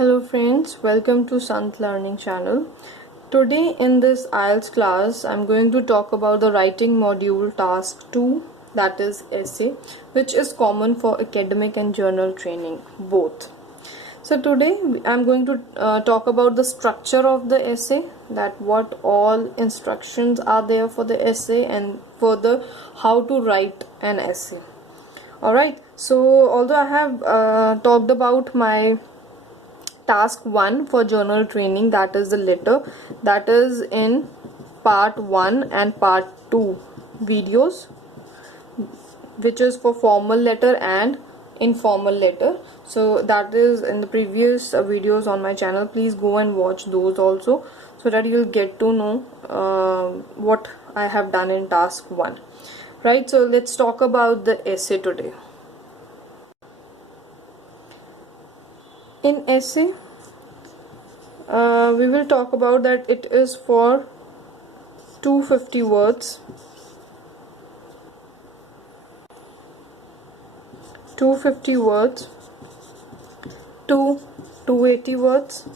Hello friends, welcome to Sant Learning channel. Today in this IELTS class, I'm going to talk about the writing module task 2, that is essay, which is common for academic and journal training both. So today I'm going to talk about the structure of the essay, that what all instructions are there for the essay, and further how to write an essay. Alright, so although I have talked about my task 1 for journal training, that is the letter, that is in part 1 and part 2 videos, which is for formal letter and informal letter. So that is in the previous videos on my channel. Please go and watch those also, so that you'll get to know what I have done in task 1. Right, so let's talk about the essay today. In essay, we will talk about that it is for 250 words, 250 words to 280 words.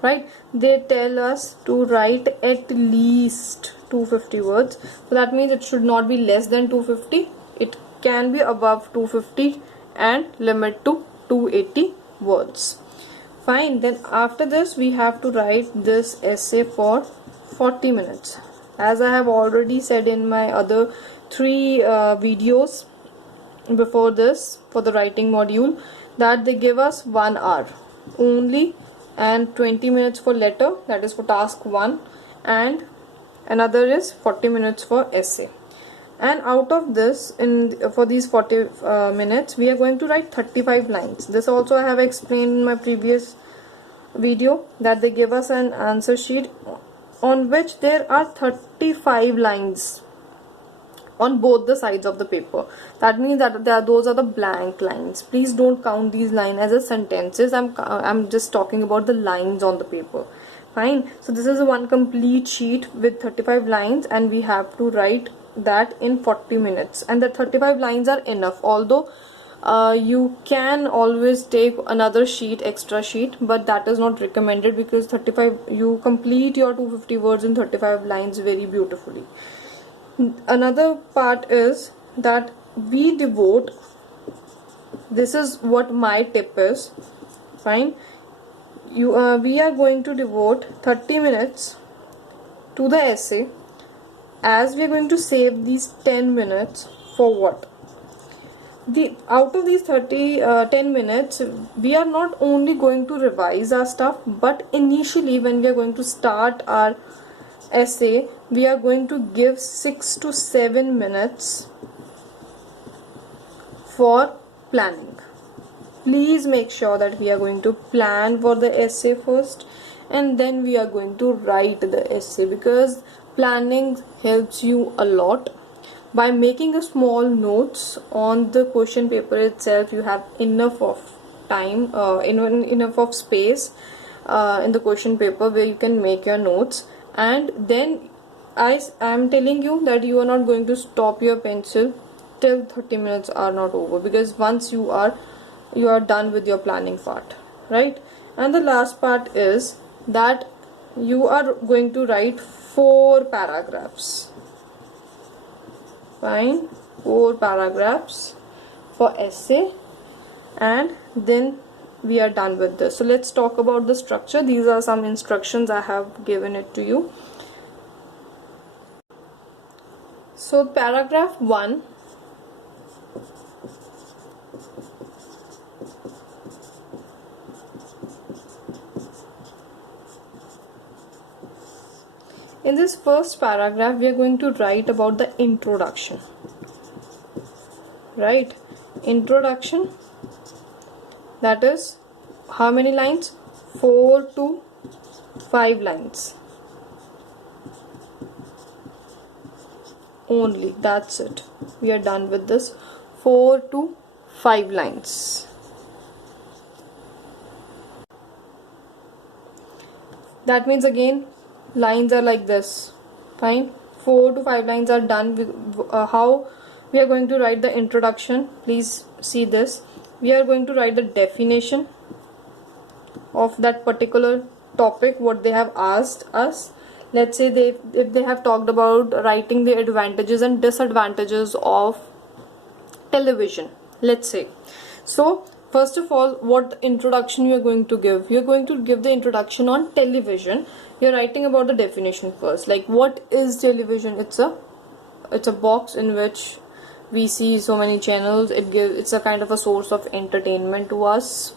Right, they tell us to write at least 250 words, so that means it should not be less than 250. It can be above 250 and limit to 280 words. Fine, then after this we have to write this essay for 40 minutes. As I have already said in my other 3 videos before this for the writing module, that they give us 1 hour only, and 20 minutes for letter, that is for task 1, and another is 40 minutes for essay. And out of this, for these 40 minutes, we are going to write 35 lines. This also I have explained in my previous video, that they give us an answer sheet on which there are 35 lines on both the sides of the paper. That means that those are the blank lines. Please don't count these lines as a sentences. I'm just talking about the lines on the paper. Fine. So this is one complete sheet with 35 lines, and we have to write that in 40 minutes, and the 35 lines are enough. Although you can always take another sheet, extra sheet, but that is not recommended, because 35, you complete your 250 words in 35 lines very beautifully. Another part is that we devote, this is what my tip is. Fine, we are going to devote 30 minutes to the essay, as we are going to save these 10 minutes for what? Out of these 10 minutes, we are not only going to revise our stuff, but initially when we are going to start our essay, we are going to give 6 to 7 minutes for planning. Please make sure that we are going to plan for the essay first, and then we are going to write the essay, because planning helps you a lot. By making a small notes on the question paper itself, you have enough of time, enough of space in the question paper where you can make your notes. And then I am telling you that you are not going to stop your pencil till 30 minutes are not over, because once you are done with your planning part, right? And the last part is that you are going to write 4 paragraphs. Fine, 4 paragraphs for essay, and then we are done with this. So let's talk about the structure. These are some instructions I have given it to you. So paragraph 1, in this first paragraph, we are going to write about the introduction. Right? Introduction, that is how many lines? 4 to 5 lines only. That's it. We are done with this. 4 to 5 lines. That means again, lines are like this. Fine, 4 to 5 lines are done with how we are going to write the introduction. Please see this. we are going to write the definition of that particular topic, what they have asked us. Let's say if they have talked about writing the advantages and disadvantages of television, let's say. So first of all, what introduction you are going to give? You are going to give the introduction on television. You are writing about the definition first, like what is television. It's a box in which we see so many channels. It's a kind of a source of entertainment to us,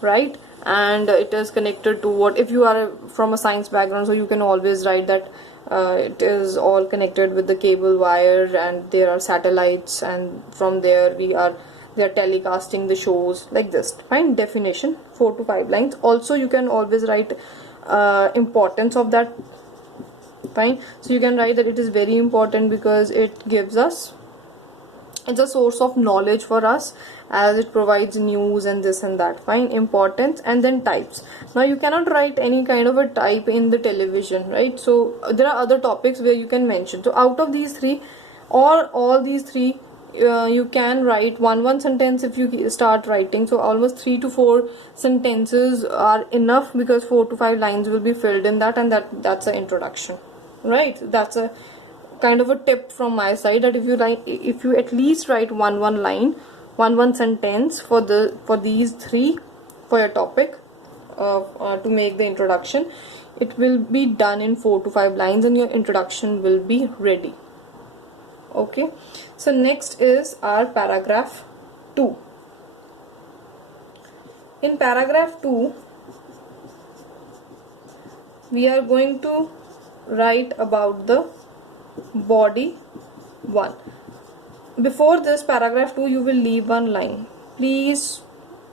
right? And it is connected to what, if you are from a science background, so you can always write that it is all connected with the cable wire, and there are satellites, and from there they are telecasting the shows, like this. Find definition, 4 to 5 lines. Also you can always write importance of that. Fine. So you can write that it is very important because it gives us, it's a source of knowledge for us, as it provides news and this and that. Fine. Importance. And then types. Now you cannot write any kind of a type in the television, right? So there are other topics where you can mention. So out of these three, or all these three, you can write one sentence if you start writing. So almost 3 to 4 sentences are enough, because 4 to 5 lines will be filled in that, and that's an introduction, right? That's a kind of a tip from my side, that if you at least write one line, one sentence for these three, for your topic, to make the introduction, it will be done in 4 to 5 lines, and your introduction will be ready. Okay, so next is our paragraph 2. In paragraph 2, we are going to write about the body 1. Before this paragraph 2, you will leave one line. Please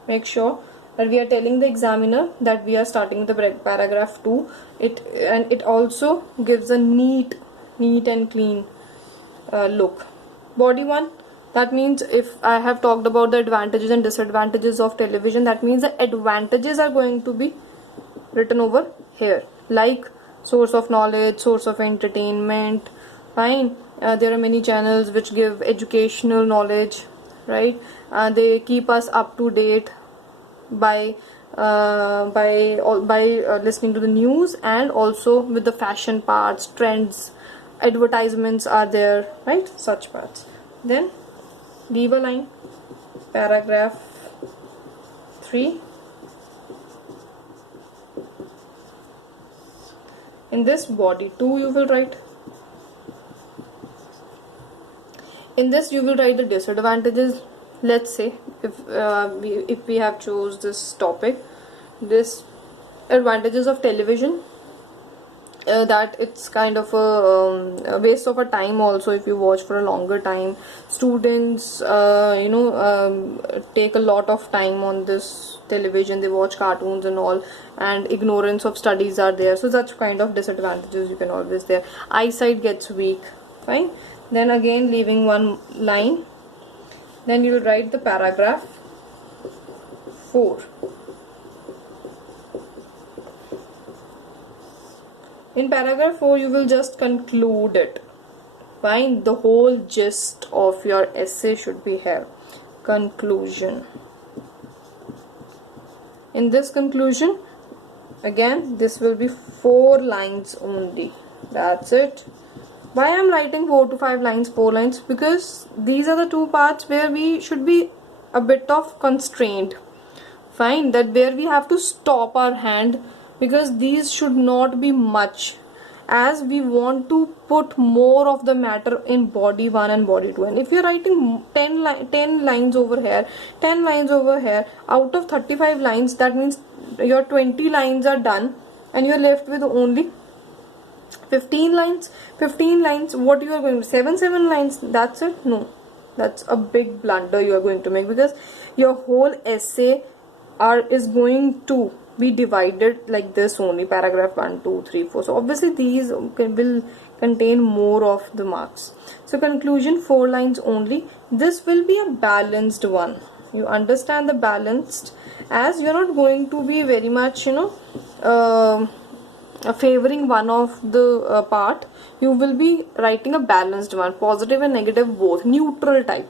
make sure that we are telling the examiner that we are starting the paragraph 2. It also gives a neat and clean look. Body 1, that means if I have talked about the advantages and disadvantages of television, that means the advantages are going to be written over here, like source of knowledge, source of entertainment. Fine. There are many channels which give educational knowledge, right? They keep us up to date by listening to the news, and also with the fashion parts, trends, advertisements are there, right? Such parts. Then leave a line. Paragraph 3. In this body 2, you will write. In this you will write the disadvantages. Let's say if we have chose this topic, this advantages of television, that it's kind of a waste of a time also if you watch for a longer time. Students take a lot of time on this television, they watch cartoons and all, and ignorance of studies are there. So such kind of disadvantages you can always there. Eyesight gets weak. Fine. Then again leaving one line. Then you will write the paragraph 4. In paragraph 4, you will just conclude it. Fine. The whole gist of your essay should be here. Conclusion. In this conclusion, again, this will be 4 lines only. That's it. Why I am writing 4 to 5 lines, 4 lines? Because these are the 2 parts where we should be a bit of constrained. Fine. That where we have to stop our hand, because these should not be much, as we want to put more of the matter in body 1 and body 2. And if you're writing 10 lines over here, 10 lines over here, out of 35 lines, that means your 20 lines are done, and you're left with only 15 lines. What you are going to 7 lines, that's it? No, that's a big blunder you are going to make, because your whole essay is going to be divided like this only, paragraph 1, 2, 3, 4. So obviously these will contain more of the marks. So conclusion, 4 lines only. This will be a balanced one. You understand the balanced, as you are not going to be very much favoring one of the part. You will be writing a balanced one, positive and negative both, neutral type.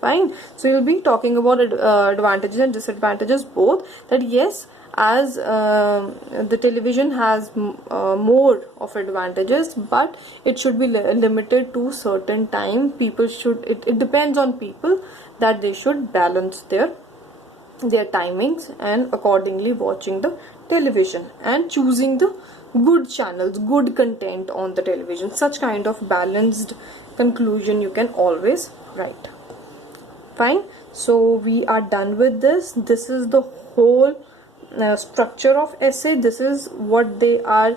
Fine. So you'll be talking about advantages and disadvantages both. That yes, as the television has more of advantages, but it should be limited to certain time. People should, it depends on people, that they should balance their timings and accordingly watching the television and choosing the good channels, good content on the television. Such kind of balanced conclusion you can always write. Fine. So we are done with this. This is the whole structure of essay. This is what they are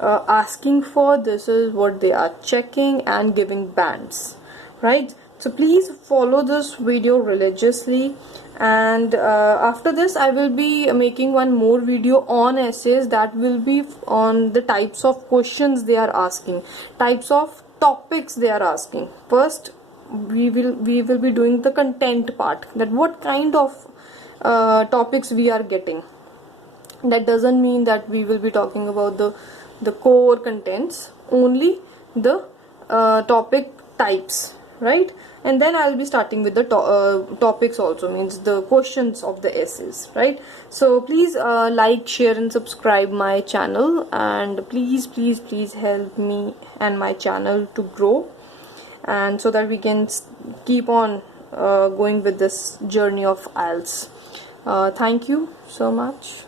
asking for. This is what they are checking and giving bands, right? So please follow this video religiously, and after this I will be making one more video on essays, that will be on the types of questions they are asking, types of topics they are asking. First we will be doing the content part, that what kind of topics we are getting. That doesn't mean that we will be talking about the core contents, only the topic types, right? And then I'll be starting with the topics also, means the questions of the essays, right? So please like, share and subscribe my channel, and please help me and my channel to grow, and so that we can keep on going with this journey of IELTS. Thank you so much.